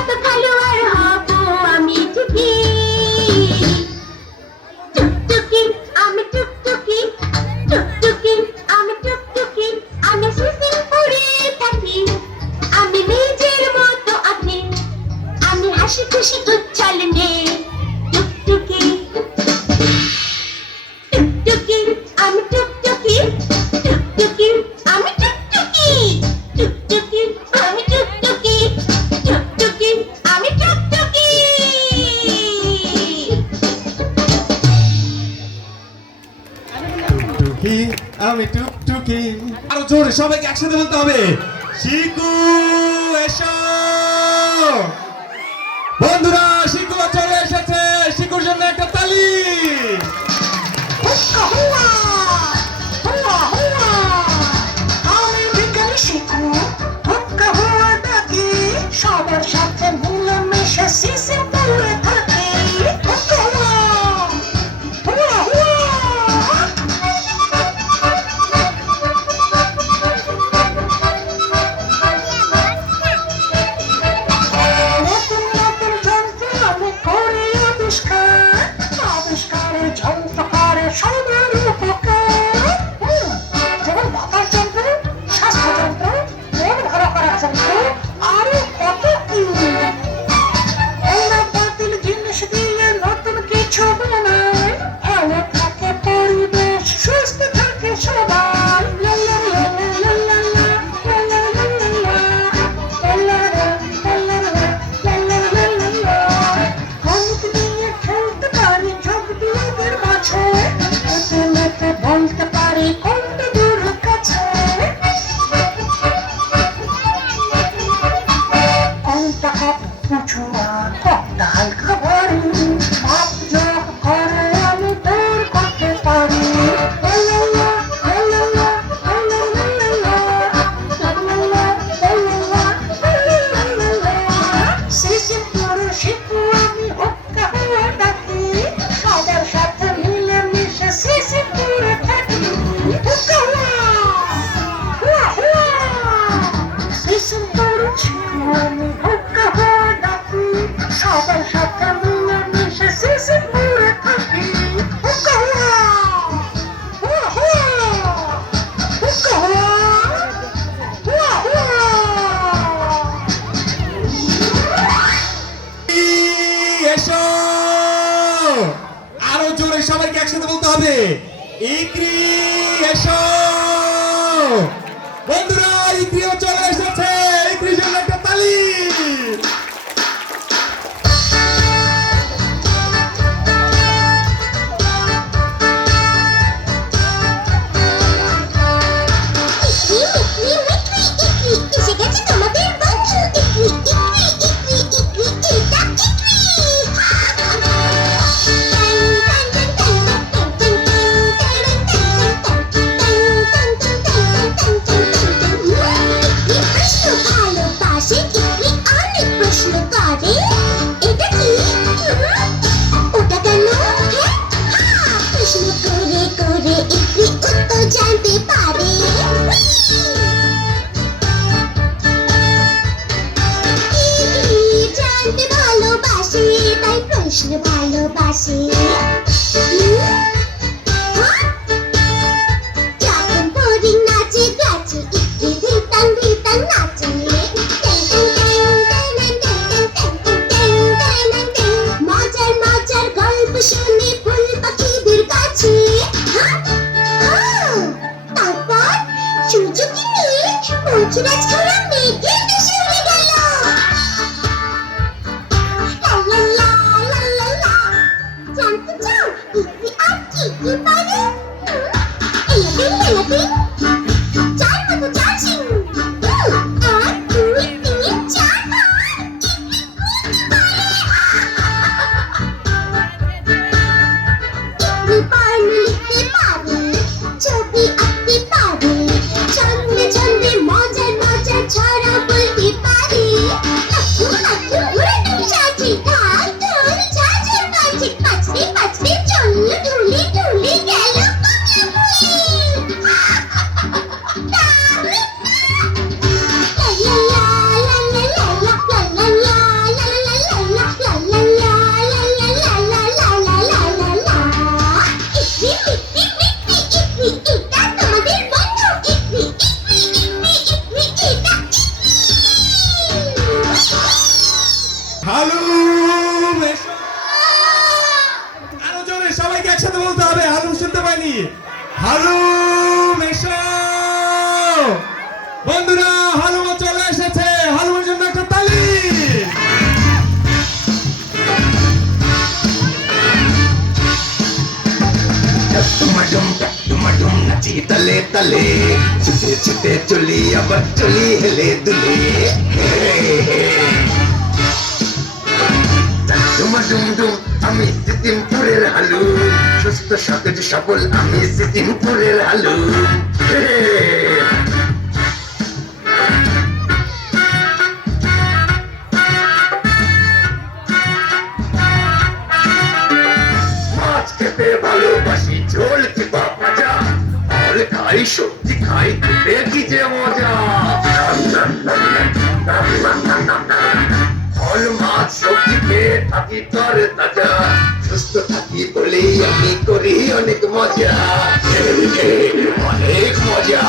কত খেলোয়াড় হব আমি টুকি টুকটুকি আমি টুকটুকি টুকটুকি আমি টুকটুকি আমি সুইমিং করে থাকি আমি নিজের মতো আঁকি আমি হাসি খুশি উচ্ছ্বাল নেই টুকটুকি টুকটুকি আমি টুকটুকি টুকটুকি আমি টুকটুকি টুকটুকি আমি টুকটুকি টুকটুকি আমি টুকটুকি টুকি আমি টুকটুকি। আরো জোরে সবাইকে একসাথে বলতে হবে, শিকু এসো। বন্ধুরা শিকু চলে এসেছে, শিকুর জন্য একটা তালি। আমি বিজ্ঞানী শিখু, হুক্কা হুয়া ডাকি, সবার সাথে মিলেমিশে সিসি পড়ে থাকি। হুক্কা হুয়া, হুয়া হুয়া। নতুন নতুন যন্ত্র আমি করি আবিষ্কার, আবিষ্কারের যন্ত্র করে সবার উপকার। যেমন বাতাস যন্ত্র, স্বাস্থ্য যন্ত্র, মন ভালো করার যন্ত্র, আরো কত কি। এরা বাতিল জিনিস দিয়ে নতুন কিছু বানায়, ভালো থাকে পরিবেশ, সুস্থ থাকে সবাই। লা লা লা লা লা লা লা, লা লা লা লা লা, লা লা লা লা লা, লা লা লা লা। গণিত নিয়ে খেলতে পারি যোগ বিয়োগের মাঝে, মেতে মেতে বলতে পারি কোনটা দূর কাছে। কোনটা কত উঁচু আর কোনটা হালকা ভারী, মাপ যোগ করে আমি দূর করতে পারি। লা লা লা, লা লা লা, লা লা লা লা লা, লা লা লা, লা লা লা, লা লা লা লা। সিসি পুরো শিখু আমি হুক্কা হুয়া ডাকি, সবার সাথে মিলেমিশে সিসি পুরো থাকি। হুক্কা হুয়া, হুয়া হুয়া। সিসি পুরো শিখু আমি হুক্কা হুয়া ডাকি, সবার সাথে মিলেমিশে সিসি পুরো থাকি। হুক্কা হুয়া, হুয়া হুয়া, হুক্কা হুয়া, হুয়া হুয়া। এসো। আরো জোরে সবাইকে একসাথে বলতে হবে, ইকরি এসো। বন্ধুরা ইকরিও চলে এসেছে, ইকরির জন্য একটা তালি। এসে গেছে তোমাদের বন্ধু ইকরি ইকরি ইকরি ইকরি এটা প্রশ্ন ভালোবাসে ইকরি অনেক প্রশ্ন করে এটা কি ওটা কেন প্রশ্ন করে করে ইকরি উত্তর জানতে পারে জানতে ভালোবাসে তাই প্রশ্ন ভালোবাসে যখন পরি নাচে গাছে ইকরি ধিতাং ধিতাং নাচে মজার মজার গল্প শুনে ফুল পাখিদের কাছে তারপর সূর্য কি মেঘ পৌঁছরাজ খরা মেঘের দেশে উড়ে গেল লা লা লা লা লা লা। জানতে চাও নাচি তালে তালে ছুটে ছুটে চলি আবার চলি হেলে দুলে ডুমা ডুম ডুম আমি সিকিমপুরের হালু সুস্থ সতেজ সবল আমি সিকিমপুরের হালু মাছ খেতে ভালোবাসি ঝোল কিংবা ভাজা ফল খাই সবজি খাই খেতে কি যে মজা ফল মাছ সবজি খেয়ে থাকি তর তাজা সুস্থ থাকি বলেই আমি করি অনেক মজা অনেক মজা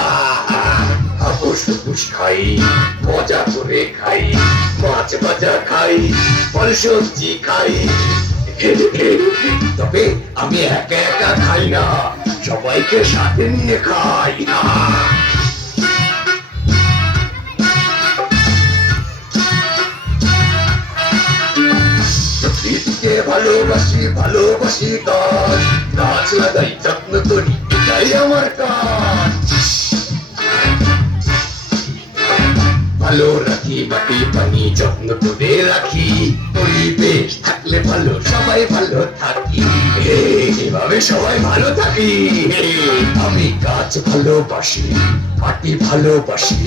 হাপুস হুপুস খাই মজা করে খাই মাছ ভাজা খাই ফল সবজি খাই তবে আমি একা একা খাই না সবাইকে সাথে নিয়ে খাই প্রকৃতিকে ভালোবাসি ভালোবাসি গাছ গাছ লাগাই যত্ন করি এটাই আমার কাজ ভালো রাখি মাটি পানি যত্ন করে রাখি পরিবেশ থাকলে ভালো সবাই ভালো থাকি এভাবে সবাই ভালো থাকি আমি গাছ ভালোবাসি মাটি ভালোবাসি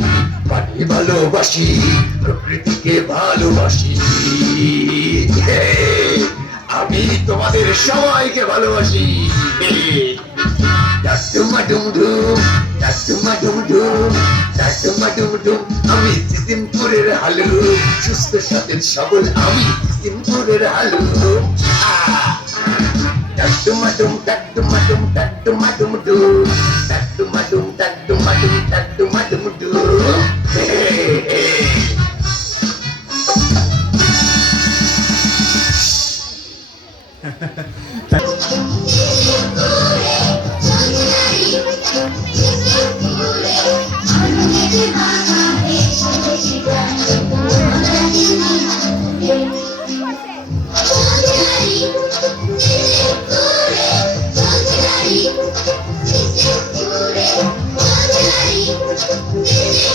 পানি ভালোবাসি প্রকৃতিকে ভালোবাসি আমি তোমাদের সবাইকে ভালোবাসি ডাকডুমা ডুমডুম ডাকডুমা ডুমডুম ডাকডুমা ডুমডুম আমি সিকিমপুরের হালু সুস্থ সতেজ সবল আমি সিকিমপুরের হালু ডাকডুমা ডুম ডাকডুমা ডুম ডাকডুমা ডুমডুম ডাকডুমা ডুম ডাকডুমা ডুম ডাকডুমা ডুমডুম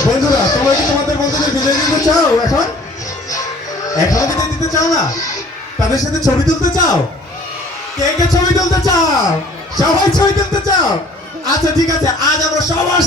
বন্ধুরা তোমরা কি তোমাদের বন্ধুদের বিদায় দিতে চাও এখন এখনো বিদায় দিতে চাও না তাদের সাথে ছবি তুলতে চাও কে কে ছবি তুলতে চাও সবাই ছবি তুলতে চাও আচ্ছা ঠিক আছে আজ আমরা সবার